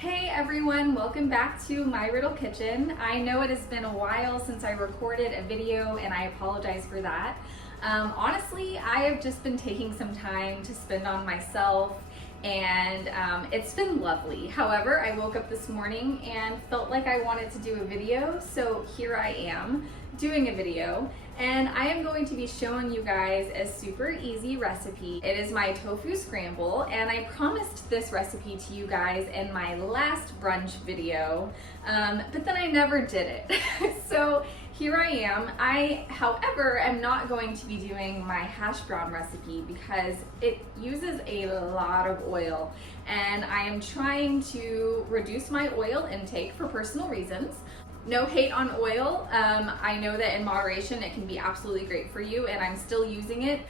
Hey everyone, welcome back to my Riddle Kitchen. I know it has been a while since I recorded a video and I apologize for that. Honestly, I have just been taking some time to spend on myself and it's been lovely. However, I woke up this morning and felt like I wanted to do a video, so here I am doing a video, and I am going to be showing you guys a super easy recipe. It is my tofu scramble, and I promised this recipe to you guys in my last brunch video, but then I never did it. So here I am. I, however, am not going to be doing my hash brown recipe because it uses a lot of oil, and I am trying to reduce my oil intake for personal reasons. No hate on oil. I know that in moderation it can be absolutely great for you, and I'm still using it.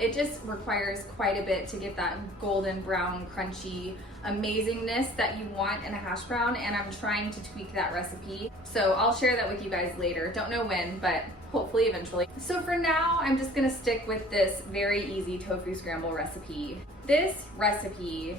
It just requires quite a bit to get that golden brown crunchy amazingness that you want in a hash brown, and I'm trying to tweak that recipe. So I'll share that with you guys later. Don't know when, but hopefully eventually. So for now, I'm just gonna stick with this very easy tofu scramble recipe. This recipe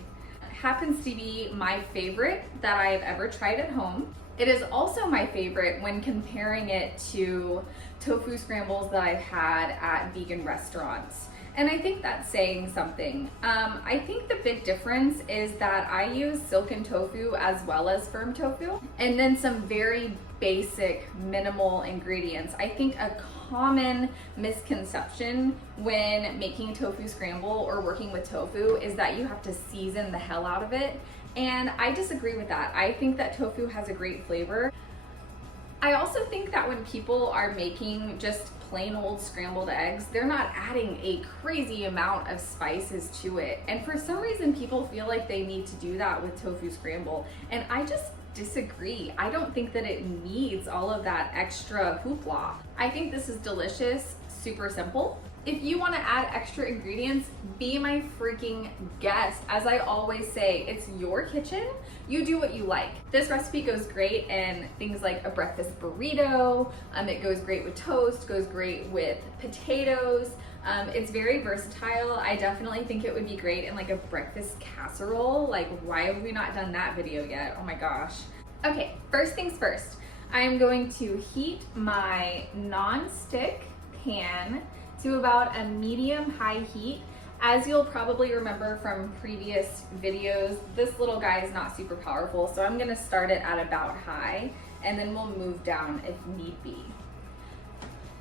happens to be my favorite that I have ever tried at home. It is also my favorite when comparing it to tofu scrambles that I've had at vegan restaurants. And I think that's saying something. I think the big difference is that I use silken tofu as well as firm tofu, and then some very basic minimal ingredients. I think a common misconception when making tofu scramble or working with tofu is that you have to season the hell out of it. And I disagree with that. I think that tofu has a great flavor. I also think that when people are making just plain old scrambled eggs, they're not adding a crazy amount of spices to it. And for some reason, people feel like they need to do that with tofu scramble. And I just disagree. I don't think that it needs all of that extra hoopla. I think this is delicious, super simple. If you want to add extra ingredients, be my freaking guest. As I always say, it's your kitchen. You do what you like. This recipe goes great in things like a breakfast burrito. It goes great with toast, goes great with potatoes. It's very versatile. I definitely think it would be great in like a breakfast casserole. Like, why have we not done that video yet? Oh my gosh. Okay, first things first. I am going to heat my non-stick pan to about a medium-high heat. As you'll probably remember from previous videos, this little guy is not super powerful, so I'm gonna start it at about high, and then we'll move down if need be.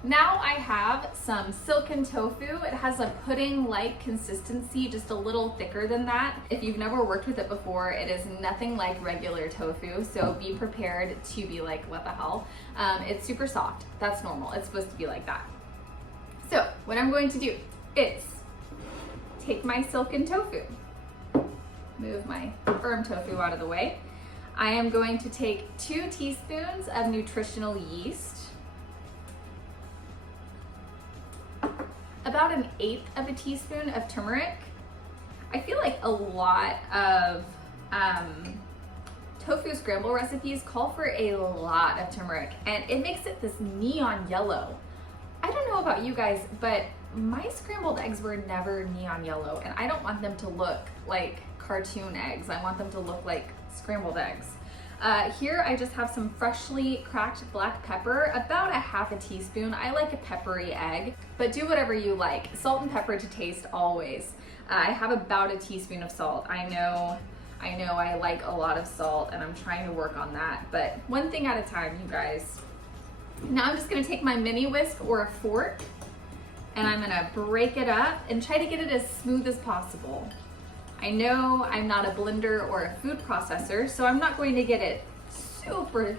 Now I have some silken tofu. It has a pudding-like consistency, just a little thicker than that. If you've never worked with it before, it is nothing like regular tofu, so be prepared to be like, what the hell? It's super soft. That's normal. It's supposed to be like that. So what I'm going to do is take my silken tofu, move my firm tofu out of the way. I am going to take 2 teaspoons of nutritional yeast, about 1/8 of a teaspoon of turmeric. I feel like a lot of tofu scramble recipes call for a lot of turmeric, and it makes it this neon yellow. I don't know about you guys, but my scrambled eggs were never neon yellow, and I don't want them to look like cartoon eggs. I want them to look like scrambled eggs. Here I just have some freshly cracked black pepper, about 1/2 teaspoon. I like a peppery egg, but do whatever you like. Salt and pepper to taste always. I have about 1 teaspoon of salt. I know I like a lot of salt, and I'm trying to work on that, but one thing at a time, you guys. Now I'm just gonna take my mini whisk or a fork, and I'm gonna break it up and try to get it as smooth as possible. I know I'm not a blender or a food processor, so I'm not going to get it super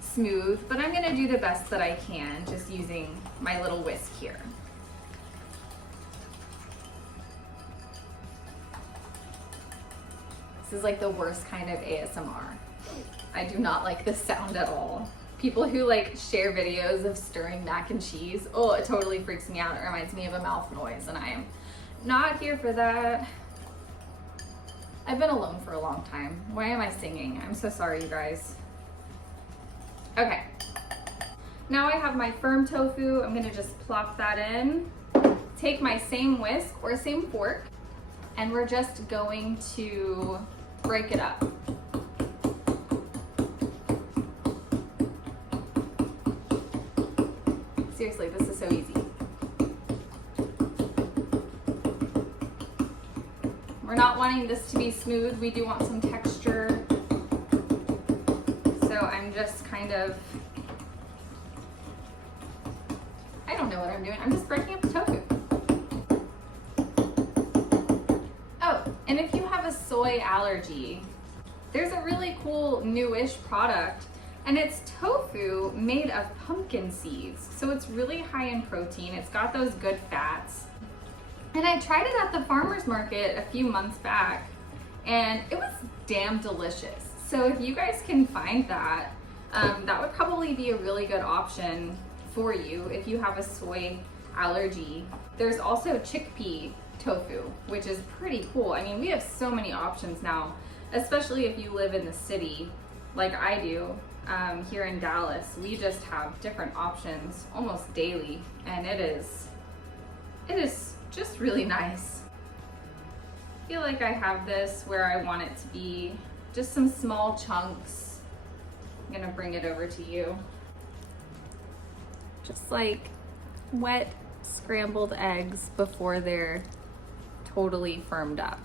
smooth, but I'm gonna do the best that I can just using my little whisk here. This is like the worst kind of ASMR. I do not like this sound at all. People who like share videos of stirring mac and cheese, oh, it totally freaks me out. It reminds me of a mouth noise, and I am not here for that. I've been alone for a long time. Why am I singing? I'm so sorry, you guys. Okay. Now I have my firm tofu. I'm gonna just plop that in. Take my same whisk or same fork, and we're just going to break it up. Seriously, this is so easy. We're not wanting this to be smooth. We do want some texture. So I'm just kind of, I don't know what I'm doing. I'm just breaking up the tofu. Oh, and if you have a soy allergy, there's a really cool newish product, and it's tofu made of pumpkin seeds. So it's really high in protein. It's got those good fats. And I tried it at the farmer's market a few months back, and it was damn delicious. So if you guys can find that, that would probably be a really good option for you if you have a soy allergy. There's also chickpea tofu, which is pretty cool. I mean, we have so many options now, especially if you live in the city like I do. Here in Dallas, we just have different options almost daily, and it is just really nice. I feel like I have this where I want it to be just some small chunks. I'm gonna bring it over to you. Just like wet scrambled eggs before they're totally firmed up.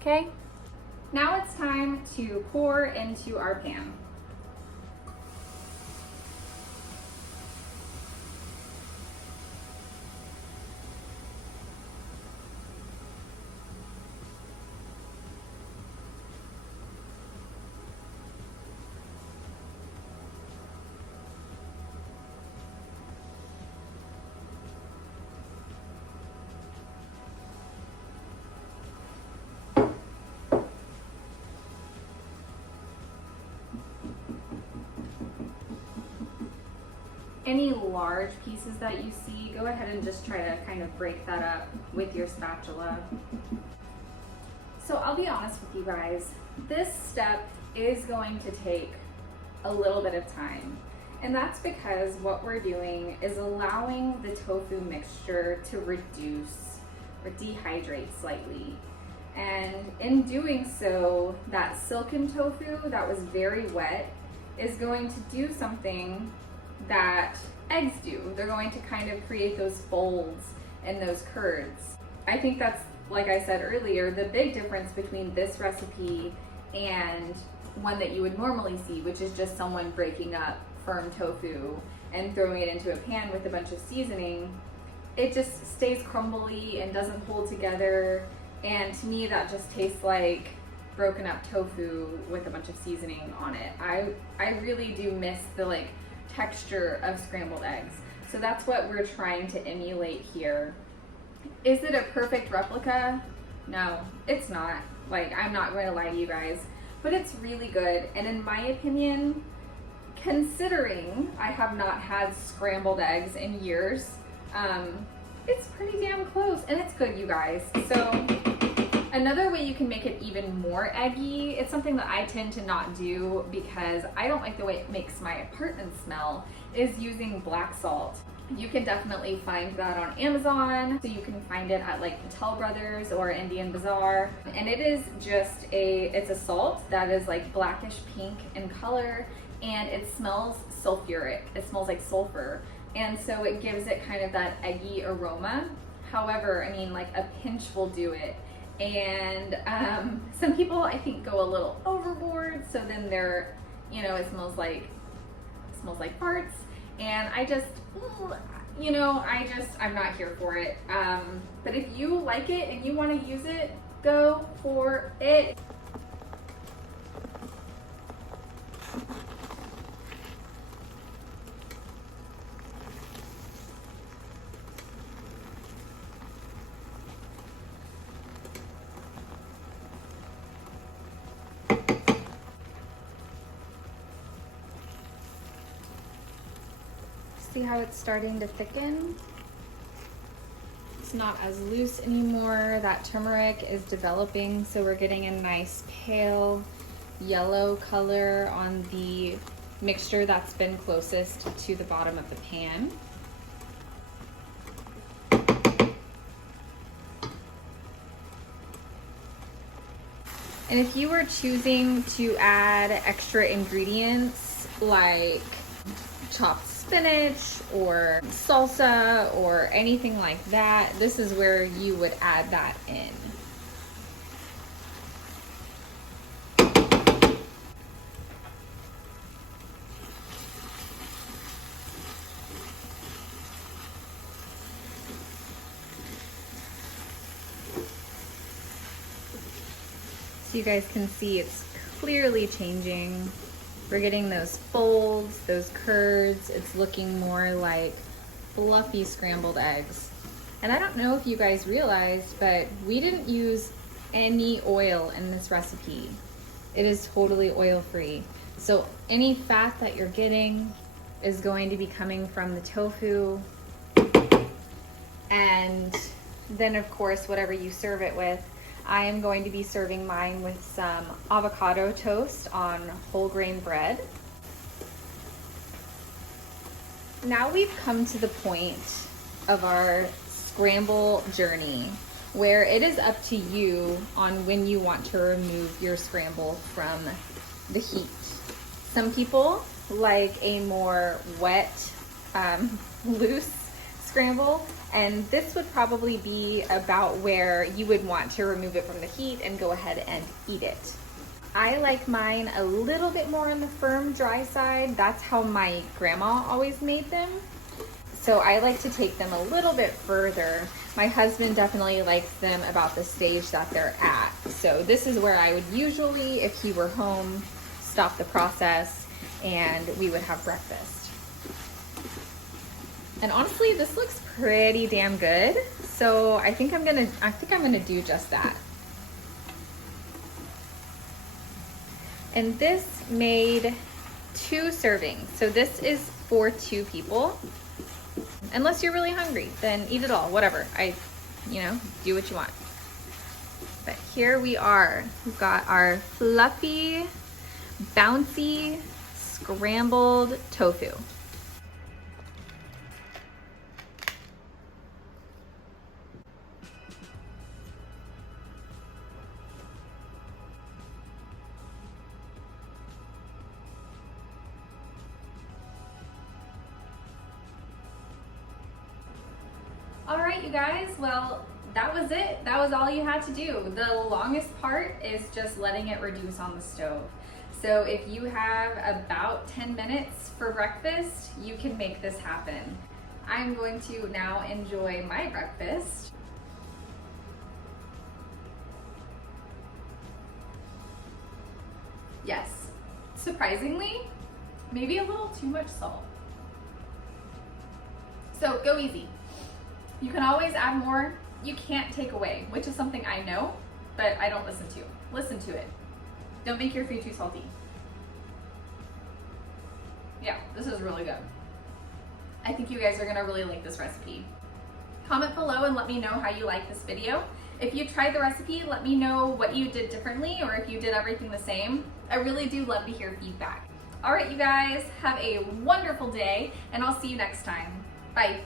Okay, now it's time to pour into our pan. Any large pieces that you see, go ahead and just try to kind of break that up with your spatula. So I'll be honest with you guys, this step is going to take a little bit of time. And that's because what we're doing is allowing the tofu mixture to reduce or dehydrate slightly. And in doing so, that silken tofu that was very wet is going to do something that eggs do. They're going to kind of create those folds and those curds. I think that's, like I said earlier, the big difference between this recipe and one that you would normally see, which is just someone breaking up firm tofu and throwing it into a pan with a bunch of seasoning. It just stays crumbly and doesn't hold together, and to me that just tastes like broken up tofu with a bunch of seasoning on it. I really do miss the texture of scrambled eggs. So that's what we're trying to emulate here. Is it a perfect replica? No, it's not. I'm not going to lie to you guys, but it's really good. And in my opinion, considering I have not had scrambled eggs in years, it's pretty damn close, and it's good, you guys. So another way you can make it even more eggy, it's something that I tend to not do because I don't like the way it makes my apartment smell, is using black salt. You can definitely find that on Amazon. So you can find it at Patel Brothers or Indian Bazaar. And it is just it's a salt that is blackish pink in color, and it smells sulfuric. It smells like sulfur. And so it gives it kind of that eggy aroma. However, I mean, a pinch will do it. And some people, I think, go a little overboard. So then they're, it smells like farts. And I'm not here for it. But if you like it and you want to use it, go for it. See how it's starting to thicken? It's not as loose anymore. That turmeric is developing, so we're getting a nice pale yellow color on the mixture that's been closest to the bottom of the pan. And if you were choosing to add extra ingredients like chopped spinach or salsa or anything like that, this is where you would add that in. So you guys can see it's clearly changing. We're getting those folds, those curds. It's looking more like fluffy scrambled eggs. And I don't know if you guys realized, but we didn't use any oil in this recipe. It is totally oil-free. So any fat that you're getting is going to be coming from the tofu. And then of course, whatever you serve it with, I am going to be serving mine with some avocado toast on whole grain bread. Now we've come to the point of our scramble journey where it is up to you on when you want to remove your scramble from the heat. Some people like a more wet, loose scramble, and this would probably be about where you would want to remove it from the heat and go ahead and eat it. I like mine a little bit more on the firm, dry side. That's how my grandma always made them. So I like to take them a little bit further. My husband definitely likes them about the stage that they're at. So this is where I would usually, if he were home, stop the process and we would have breakfast. And honestly, this looks pretty damn good. So I think I'm gonna do just that. And this made 2 servings. So this is for 2 people. Unless you're really hungry, then eat it all, whatever. Do what you want. But here we are. We've got our fluffy, bouncy, scrambled tofu. All right, you guys, well, that was it. That was all you had to do. The longest part is just letting it reduce on the stove. So if you have about 10 minutes for breakfast, you can make this happen. I'm going to now enjoy my breakfast. Yes, surprisingly, maybe a little too much salt. So go easy. You can always add more. You can't take away, which is something I know, but I don't listen to. Listen to it. Don't make your food too salty. Yeah, this is really good. I think you guys are gonna really like this recipe. Comment below and let me know how you like this video. If you tried the recipe, let me know what you did differently or if you did everything the same. I really do love to hear feedback. All right, you guys, have a wonderful day and I'll see you next time. Bye.